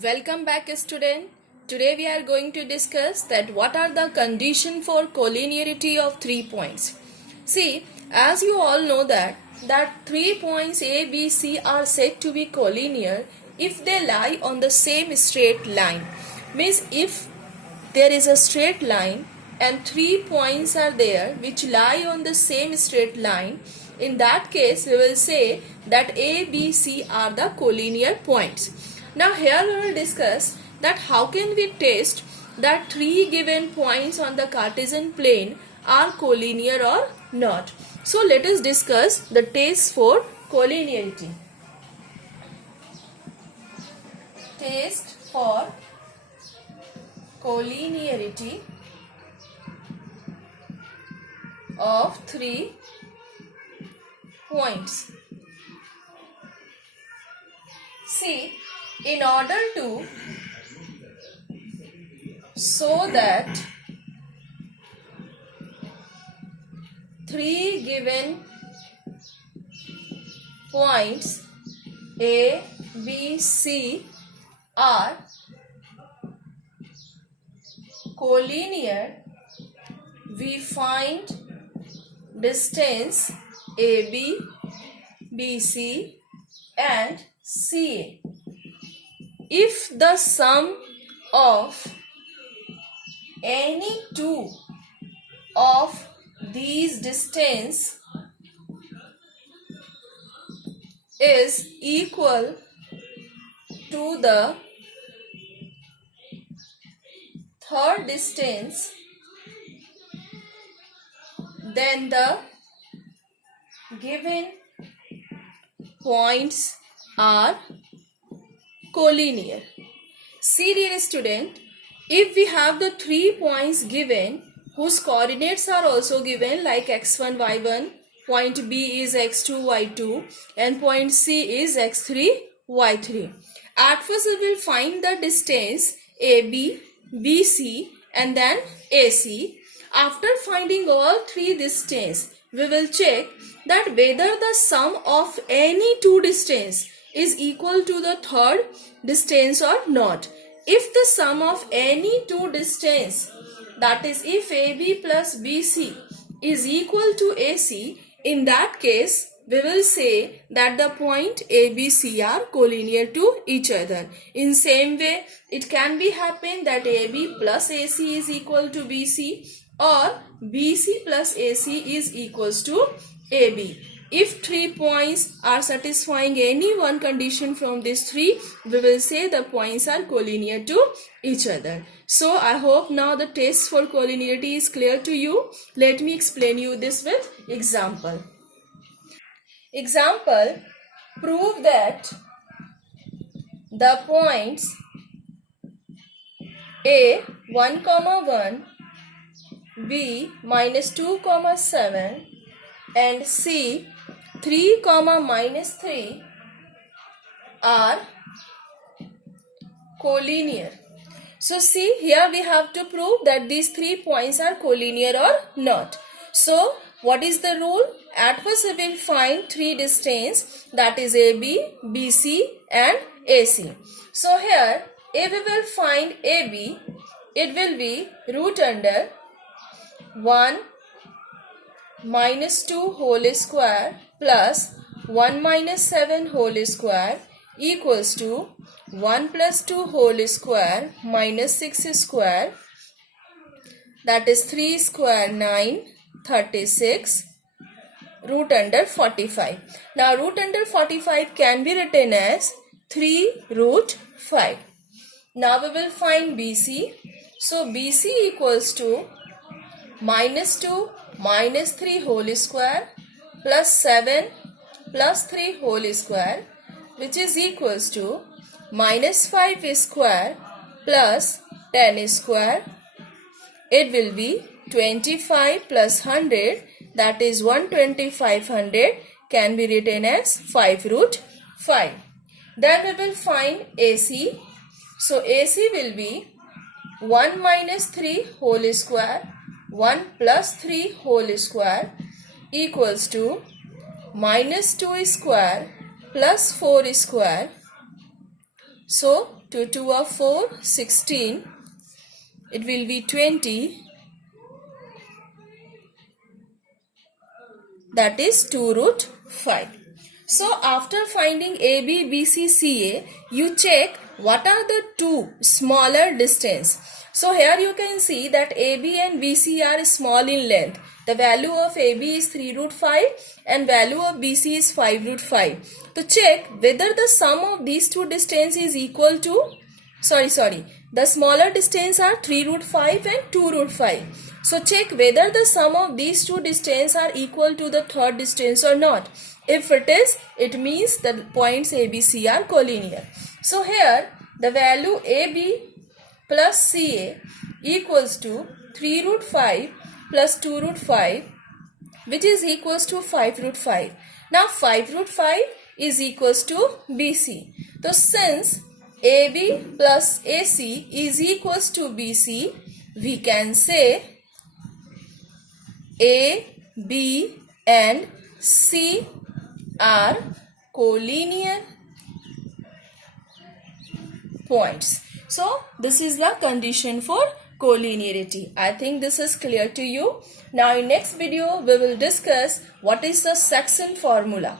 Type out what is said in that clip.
Welcome back, student. Today we are going to discuss that what are the condition for collinearity of 3 points. See, as you all know that 3 points A, B, C are said to be collinear if they lie on the same straight line. Means if there is a straight line and 3 points are there which lie on the same straight line, in that case we will say that A, B, C are the collinear points. Now here we will discuss that how can we test that 3 given points on the Cartesian plane are collinear or not. So let us discuss the test for collinearity. Test for collinearity of 3 points. See, in order to show that 3 given points A, B, C are collinear, we find distance AB, BC and CA. If the sum of any two of these distance is equal to the third distance, then the given points are collinear. See, dear student, if we have the 3 points given whose coordinates are also given like x1, y1, point B is x2, y2 and point C is x3, y3. At first we will find the distance AB, BC and then AC. After finding all 3 distance, we will check that whether the sum of any 2 distance is equal to the third distance or not. If the sum of any 2 distance, that is if AB plus BC is equal to AC, in that case we will say that the point ABC are collinear to each other. In same way, it can be happen that AB plus AC is equal to BC or BC plus AC is equals to AB. If 3 points are satisfying any one condition from these 3, we will say the points are collinear to each other. So I hope now the test for collinearity is clear to you. Let me explain you this with example. Example, prove that the points A 1, 1, B -2, 7 and C 3, -3 are collinear. So see, here we have to prove that these 3 points are collinear or not. So what is the rule? At first we will find 3 distance, that is AB, BC and AC. So here if we will find AB, it will be root under 1 -2 whole square plus 1 - 7 whole square equals to 1 + 2 whole square minus 6 square, that is 3 square 9, 36 root under 45. Now root under 45 can be written as 3 root 5. Now we will find BC. So BC equals to -2 - 3 whole square plus 7 plus 3 whole square, which is equals to -5 square plus 10 square. It will be 25 plus 100, that is 125, 100 can be written as 5 root 5. Then we will find AC. So AC will be 1 - 3 whole square 1 plus 3 whole square equals to minus 2 square plus 4 square. So 2 2 are 4, 16. It will be 20. That is 2 root 5. So after finding AB, BC, CA, you check what are the two smaller distance. So here you can see that AB and BC are small in length. The value of AB is 3 root 5 and value of BC is 5 root 5. To check whether the sum of these two distance is equal to, the smaller distance are 3 root 5 and 2 root 5. So check whether the sum of these two distance are equal to the third distance or not. If it is, it means the points ABC are collinear. So here the value AB plus CA equals to 3 root 5 plus 2 root 5, which is equals to 5 root 5. Now 5 root 5 is equals to BC. So since AB plus AC is equals to BC, we can say A, B and C are collinear points. So this is the condition for collinearity. I think this is clear to you. Now in next video we will discuss what is the Saxon formula.